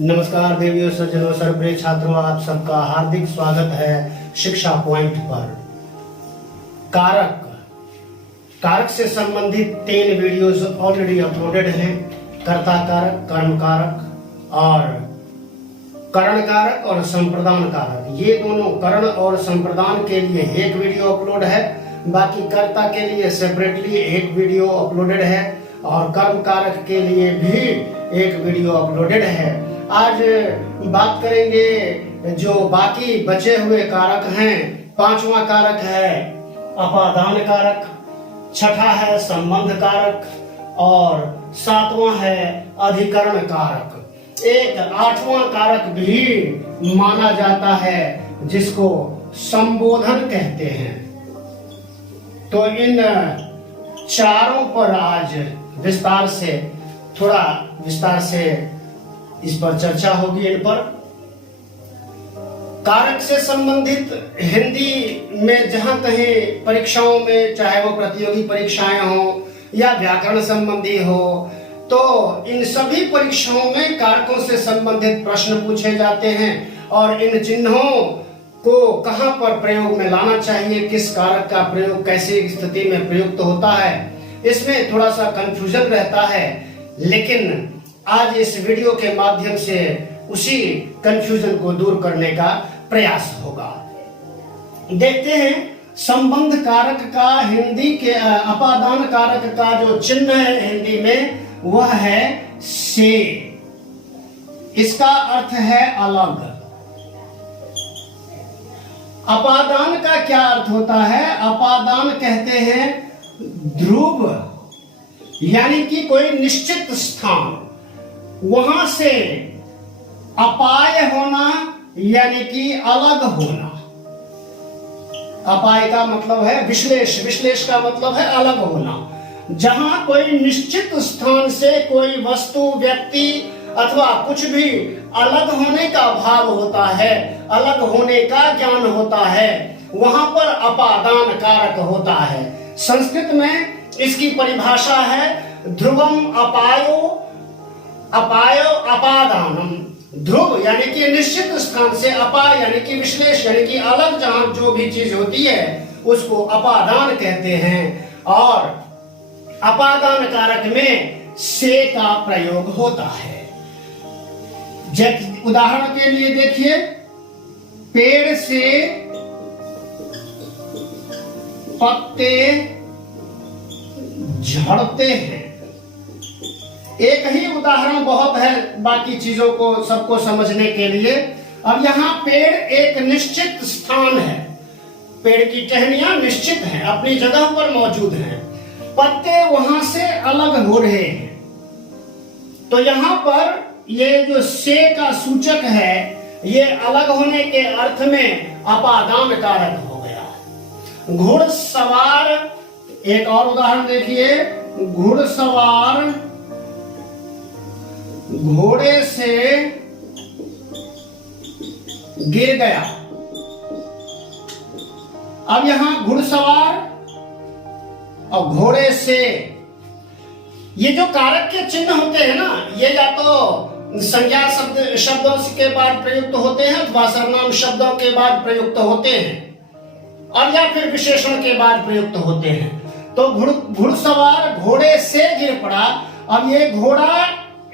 नमस्कार देवियों सज्जनों सर्वप्रिय छात्रों, आप सबका हार्दिक स्वागत है शिक्षा पॉइंट पर। कारक से संबंधित 3 वीडियोस ऑलरेडी अपलोडेड हैं। कर्ता कारक, कर्म कारक और करण कारक और संप्रदान कारक। ये दोनों करण और संप्रदान के लिए एक वीडियो अपलोड है, बाकी कर्ता के लिए सेपरेटली एक वीडियो अपलोडेड है और कर्म कारक के लिए भी एक वीडियो अपलोडेड है। आज बात करेंगे जो बाकी बचे हुए कारक हैं। 5वां कारक है अपादान कारक, 6ठा है संबंध कारक और 7वां है अधिकरण कारक। एक 8वां कारक भी माना जाता है जिसको संबोधन कहते हैं। तो इन चारों पर आज विस्तार से इस पर चर्चा होगी। इन पर कारक से संबंधित हिंदी में जहां कहीं परीक्षाओं में, चाहे वो प्रतियोगी परीक्षाएं हो या व्याकरण संबंधी हो, तो इन सभी परीक्षाओं में कारकों से संबंधित प्रश्न पूछे जाते हैं और इन चिन्हों को कहां पर प्रयोग में लाना चाहिए, किस कारक का प्रयोग कैसी स्थिति में प्रयुक्त होता है, इसमें थोड़ा सा कंफ्यूजन रहता है। लेकिन आज इस वीडियो के माध्यम से उसी कंफ्यूजन को दूर करने का प्रयास होगा। देखते हैं संबंध कारक का हिंदी के अपादान कारक का जो चिन्ह है हिंदी में वह है से। इसका अर्थ है अलग। अपादान का क्या अर्थ होता है? अपादान कहते हैं ध्रुव, यानी कि कोई निश्चित स्थान, वहां से अपाय होना यानी कि अलग होना। अपाय का मतलब है विश्लेष, विश्लेष का मतलब है अलग होना। जहां कोई निश्चित स्थान से कोई वस्तु, व्यक्ति अथवा कुछ भी अलग होने का भाव होता है, अलग होने का ज्ञान होता है, वहां पर अपादान कारक होता है। संस्कृत में इसकी परिभाषा है ध्रुवम अपायो अपायो अपादानम। ध्रुव यानी कि निश्चित स्थान से, अपाय यानी कि विश्लेष यानी कि अलग, जहां जो भी चीज होती है उसको अपादान कहते हैं। और अपादान कारक में से का प्रयोग होता है। उदाहरण के लिए देखिए, पेड़ से पत्ते झड़ते हैं। एक ही उदाहरण बहुत है बाकी चीजों को सबको समझने के लिए। अब यहाँ पेड़ एक निश्चित स्थान है, पेड़ की टहनियां निश्चित हैं, अपनी जगह पर मौजूद हैं, पत्ते वहां से अलग हो रहे हैं। तो यहाँ पर ये जो से का सूचक है, ये अलग होने के अर्थ में अपादान कारक हो गया। घुड़सवार, एक और उदाहरण देखिए, घुड़सवार घोड़े से गिर गया। अब यहां घुड़सवार और घोड़े से, ये जो कारक के चिन्ह होते हैं ना, ये या तो संज्ञा शब्दों के बाद प्रयुक्त होते हैं अथवा सर्वनाम शब्दों के बाद प्रयुक्त होते हैं और या फिर विशेषण के बाद प्रयुक्त होते हैं। तो घुड़सवार घोड़े से गिर पड़ा। अब ये घोड़ा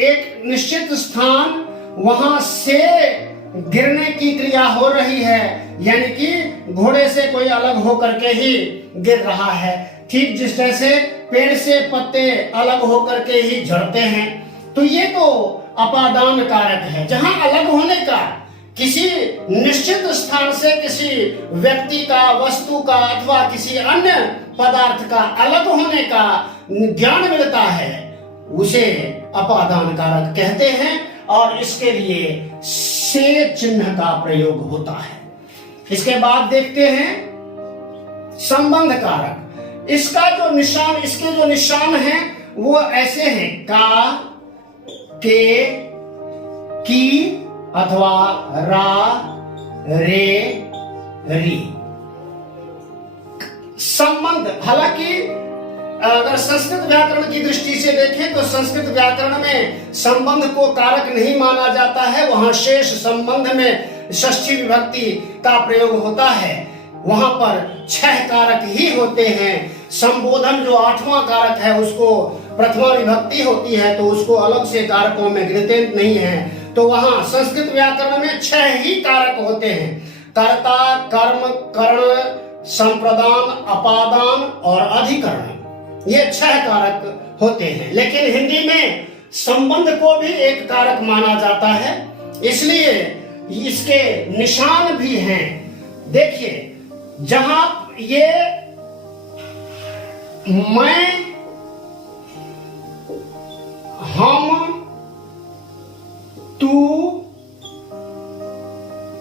एक निश्चित स्थान, वहां से गिरने की क्रिया हो रही है, यानी कि घोड़े से कोई अलग होकर के ही गिर रहा है। ठीक जिस जैसे पेड़ से पत्ते अलग होकर के ही झड़ते हैं। तो ये तो अपादान कारक है, जहां अलग होने का, किसी निश्चित स्थान से किसी व्यक्ति का, वस्तु का अथवा किसी अन्य पदार्थ का अलग होने का ज्ञान मिलता है, उसे अपादान कारक कहते हैं और इसके लिए से चिन्ह का प्रयोग होता है। इसके बाद देखते हैं संबंध कारक। इसका जो निशान, इसके जो निशान हैं वो ऐसे हैं, का, के, की अथवा रा, रे, री। संबंध, हालांकि अगर संस्कृत व्याकरण की दृष्टि से देखें तो संस्कृत व्याकरण में संबंध को कारक नहीं माना जाता है। वहां शेष संबंध में षष्ठी विभक्ति का प्रयोग होता है। वहां पर 6 कारक ही होते हैं। संबोधन जो 8वां कारक है उसको प्रथमा विभक्ति होती है, तो उसको अलग से कारकों में गिनते नहीं है। तो वहां संस्कृत व्याकरण में 6 ही कारक होते हैं, कर्ता, कर्म, कर्ण, संप्रदान, अपादान और अधिकरण। ये 6 कारक होते हैं। लेकिन हिंदी में संबंध को भी एक कारक माना जाता है, इसलिए इसके निशान भी हैं। देखिए, जहां ये मैं, हम, तू,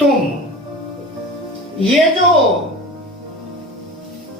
तुम, ये जो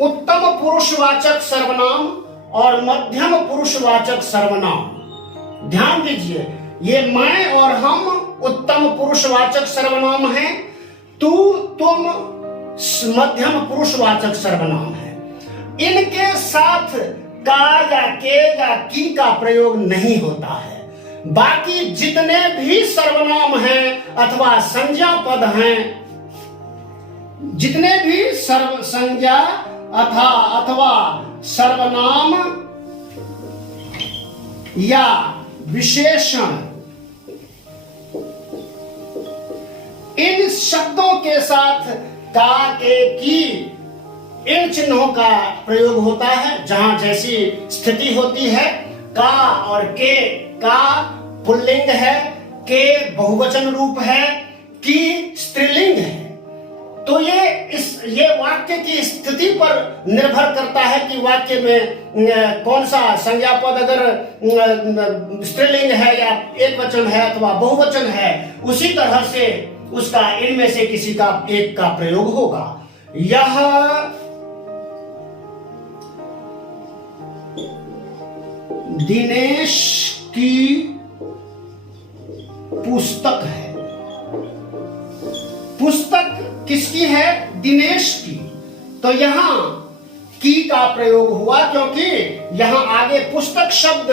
उत्तम पुरुषवाचक सर्वनाम और मध्यम पुरुषवाचक सर्वनाम, ध्यान दीजिए, ये मैं और हम उत्तम पुरुषवाचक सर्वनाम हैं, तू, तुम मध्यम पुरुषवाचक सर्वनाम है। इनके साथ का या के या की का प्रयोग नहीं होता है। बाकी जितने भी सर्वनाम हैं अथवा संज्ञा पद हैं, जितने भी संज्ञा अथवा सर्वनाम या विशेषण, इन शब्दों के साथ का, के, की, इन चिन्हों का प्रयोग होता है। जहां जैसी स्थिति होती है, का और के, का पुल्लिंग है, के बहुवचन रूप है, की स्त्रीलिंग है। तो ये वाक्य की स्थिति पर निर्भर करता है कि वाक्य में कौन सा संज्ञा पद अगर स्त्रीलिंग है या एक वचन है अथवा बहुवचन है, उसी तरह से उसका इनमें से किसी का एक का प्रयोग होगा। यह दिनेश की पुस्तक है। पुस्तक किसकी है? दिनेश की। तो यहां की का प्रयोग हुआ क्योंकि यहां आगे पुस्तक शब्द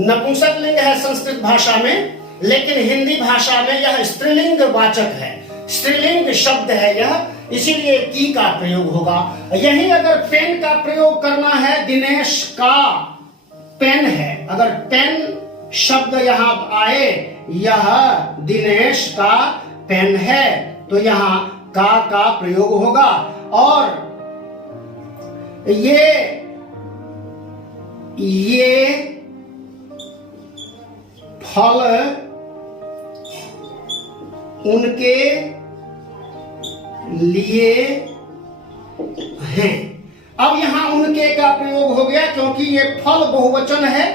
नपुंसक लिंग है संस्कृत भाषा में, लेकिन हिंदी भाषा में यह स्त्रीलिंग वाचक है, स्त्रीलिंग शब्द है यह, इसीलिए की का प्रयोग होगा। यही अगर पेन का प्रयोग करना है, दिनेश का पेन है, अगर पेन शब्द यहां आए, यह दिनेश का पेन है, तो यहां का प्रयोग होगा। और ये फल उनके लिए हैं। अब यहां उनके का प्रयोग हो गया क्योंकि ये फल बहुवचन है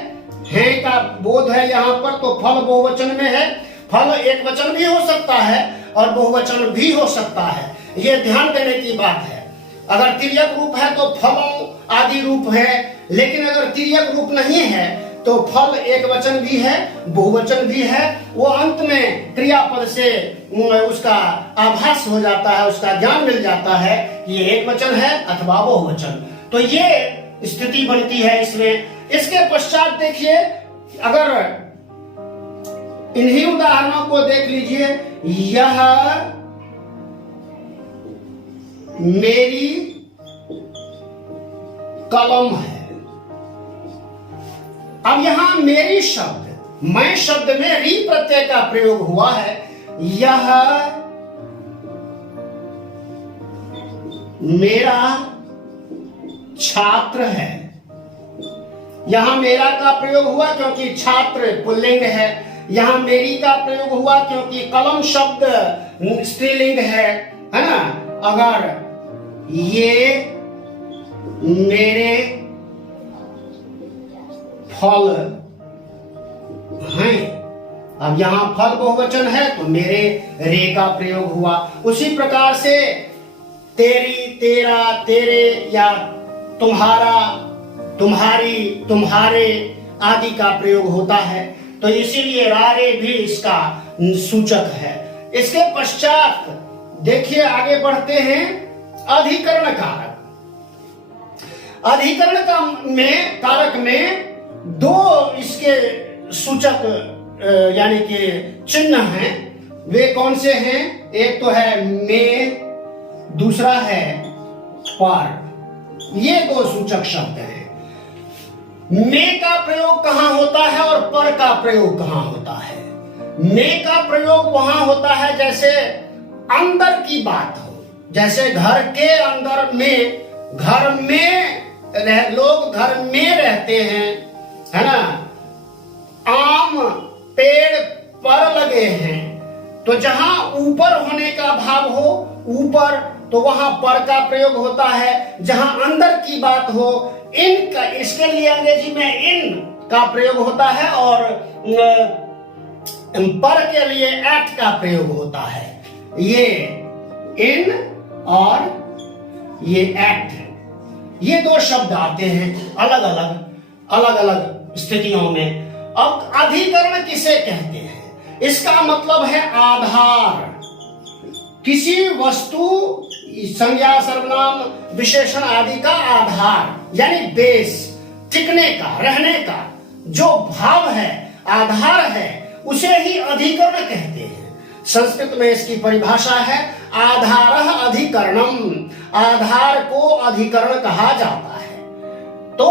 का बोध है यहां पर, तो फल बहुवचन में है। फल एक वचन भी हो सकता है और बहुवचन भी हो सकता है, यह ध्यान देने की बात है। अगर तिर्यक रूप है तो फलों आदि रूप है, लेकिन अगर तिर्यक रूप नहीं है तो फल एक वचन भी है, बहुवचन भी है। वो अंत में क्रियापद से उसका आभास हो जाता है, उसका ज्ञान मिल जाता है कि ये एक वचन है अथवा बहुवचन। तो ये स्थिति बनती है इसमें। इसके पश्चात देखिए, अगर इन्हीं उदाहरणों को देख लीजिए, यह मेरी कलम है। अब यहां मेरी शब्द, मैं शब्द में री प्रत्यय का प्रयोग हुआ है। यह मेरा छात्र है। यहां मेरा का प्रयोग हुआ क्योंकि छात्र पुल्लिंग है। यहां मेरी का प्रयोग हुआ क्योंकि कलम शब्द स्त्रीलिंग है ना। अगर ये मेरे फल हैं, अब यहां फल बहुवचन है तो मेरे रे का प्रयोग हुआ। उसी प्रकार से तेरी, तेरा, तेरे या तुम्हारा, तुम्हारी, तुम्हारे आदि का प्रयोग होता है। तो इसीलिए रारे भी इसका सूचक है। इसके पश्चात देखिए, आगे बढ़ते हैं, अधिकरण कारक। अधिकरण का में कारक में दो इसके सूचक यानी कि चिन्ह हैं। वे कौन से हैं? एक तो है में, दूसरा है पर। ये दो सूचक शब्द हैं। में का प्रयोग कहां होता है और पर का प्रयोग कहां होता है? में का प्रयोग वहां होता है जैसे अंदर की बात हो, जैसे घर के अंदर में, घर में लोग घर में रहते हैं, है ना। आम पेड़ पर लगे हैं, तो जहां ऊपर होने का भाव हो, ऊपर, तो वहां पर का प्रयोग होता है। जहां अंदर की बात हो, इन का, इसके लिए अंग्रेजी में इन का प्रयोग होता है और पर के लिए एट का प्रयोग होता है। ये इन और ये एट, ये दो शब्द आते हैं अलग अलग स्थितियों में। अब अधिकरण किसे कहते हैं? इसका मतलब है आधार। किसी वस्तु, संज्ञा, सर्वनाम, विशेषण आदि का आधार यानी बेस, टिकने का, रहने का जो भाव है, आधार है, उसे ही अधिकरण कहते हैं। संस्कृत में इसकी परिभाषा है आधारः अधिकरणम। आधार को अधिकरण कहा जाता है। तो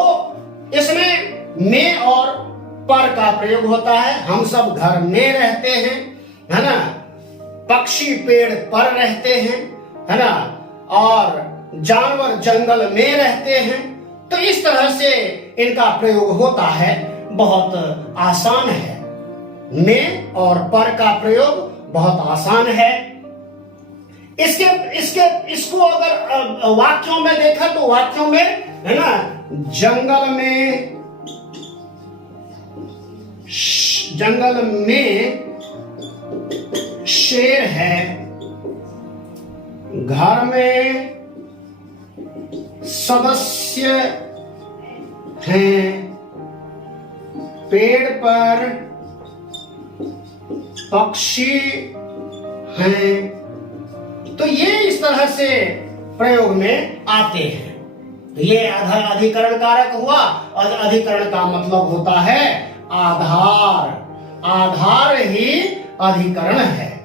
इसमें में और पर का प्रयोग होता है। हम सब घर में रहते हैं, है ना। पक्षी पेड़ पर रहते हैं, है ना, और जानवर जंगल में रहते हैं। तो इस तरह से इनका प्रयोग होता है, बहुत आसान है। में और पर का प्रयोग बहुत आसान है। इसको अगर वाक्यों में देखा तो वाक्यों में, है ना, जंगल में शेर है, घर में सदस्य हैं, पेड़ पर पक्षी हैं। तो ये इस तरह से प्रयोग में आते हैं। तो ये अधिकरण कारक हुआ और अधिकरण का मतलब होता है आधार। आधार ही अधिकरण है।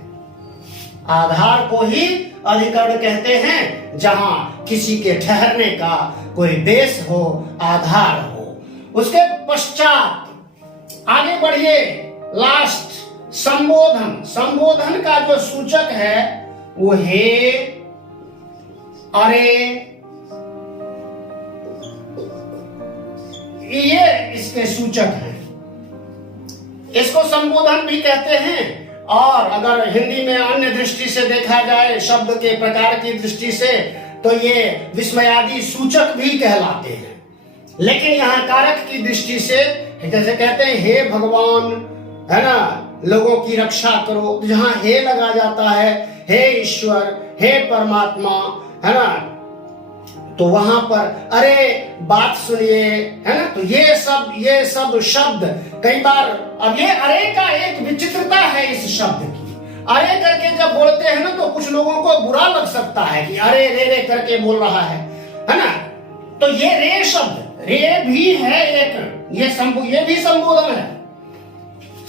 आधार को ही अधिकरण कहते हैं, जहां किसी के ठहरने का कोई बेस हो, आधार हो। उसके पश्चात आगे बढ़िए, लास्ट संबोधन। संबोधन का जो सूचक है वो हे, अरे, ये इसके सूचक हैं। इसको संबोधन भी कहते हैं। और अगर हिंदी में अन्य दृष्टि से देखा जाए, शब्द के प्रकार की दृष्टि से, तो ये विस्मयादि सूचक भी कहलाते हैं। लेकिन यहाँ कारक की दृष्टि से जैसे कहते हैं हे भगवान, है ना, लोगों की रक्षा करो, जहां हे लगा जाता है, हे ईश्वर, हे परमात्मा, है ना, तो वहां पर अरे बात सुनिए, है ना। तो ये सब शब्द कई बार, अब ये अरे का एक विचित्रता है इस शब्द की। अरे करके जब बोलते हैं ना, तो कुछ लोगों को बुरा लग सकता है कि अरे रे रे करके बोल रहा है ना। तो ये रे शब्द, रे भी है एक, ये भी संबोधन है।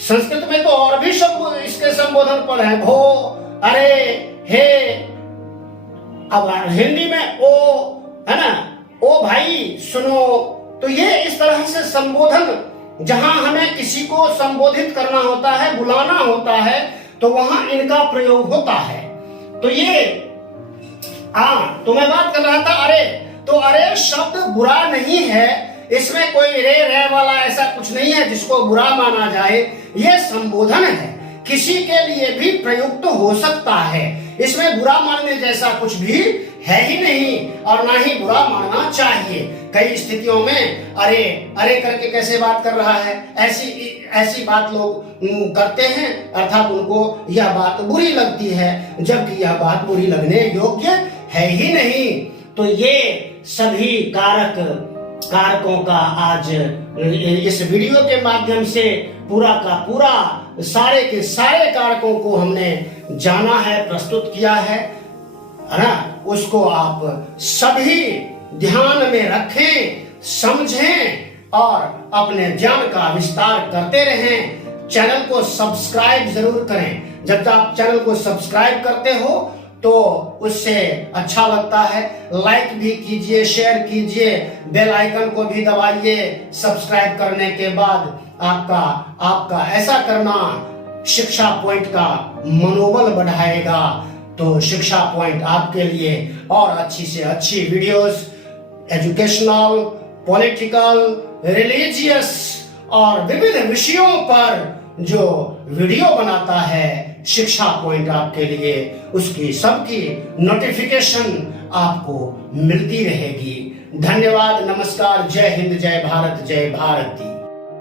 संस्कृत में तो और भी शब्द इसके संबोधन पर है, भो, अरे, हे। अब हिंदी में ओ, है ना, ओ भाई सुनो। तो ये इस तरह से संबोधन, जहां हमें किसी को संबोधित करना होता है, बुलाना होता है, तो वहां इनका प्रयोग होता है। तो ये तो मैं बात कर रहा था अरे, तो अरे शब्द बुरा नहीं है, इसमें कोई रे रे वाला ऐसा कुछ नहीं है जिसको बुरा माना जाए। यह संबोधन है, किसी के लिए भी प्रयुक्त हो सकता है। इसमें बुरा मानने जैसा कुछ भी है ही नहीं और ना ही बुरा मानना चाहिए। कई स्थितियों में अरे अरे करके कैसे बात कर रहा है, ऐसी बात लोग करते हैं, अर्थात उनको यह बात बुरी लगती है, जबकि यह बात बुरी लगने योग्य है ही नहीं। तो ये सभी कारकों का आज इस वीडियो के माध्यम से पूरा का पूरा सारे के सारे कारकों को हमने जाना है, प्रस्तुत किया है ना। उसको आप सभी ध्यान में रखें, समझें और अपने ज्ञान का विस्तार करते रहें। चैनल को सब्सक्राइब जरूर करें। जब आप चैनल को सब्सक्राइब करते हो तो उससे अच्छा लगता है। लाइक भी कीजिए, शेयर कीजिए, बेल आइकन को भी दबाइए। सब्सक्राइब करने के बाद आपका ऐसा करना शिक्षा पॉइंट का मनोबल बढ़ाएगा। तो शिक्षा पॉइंट आपके लिए और अच्छी से अच्छी वीडियोस, एजुकेशनल, पॉलिटिकल, रिलीजियस और विविध विषयों पर जो वीडियो बनाता है शिक्षा पॉइंट आपके लिए, उसकी सबकी नोटिफिकेशन आपको मिलती रहेगी। धन्यवाद, नमस्कार, जय हिंद, जय भारत, जय भारती।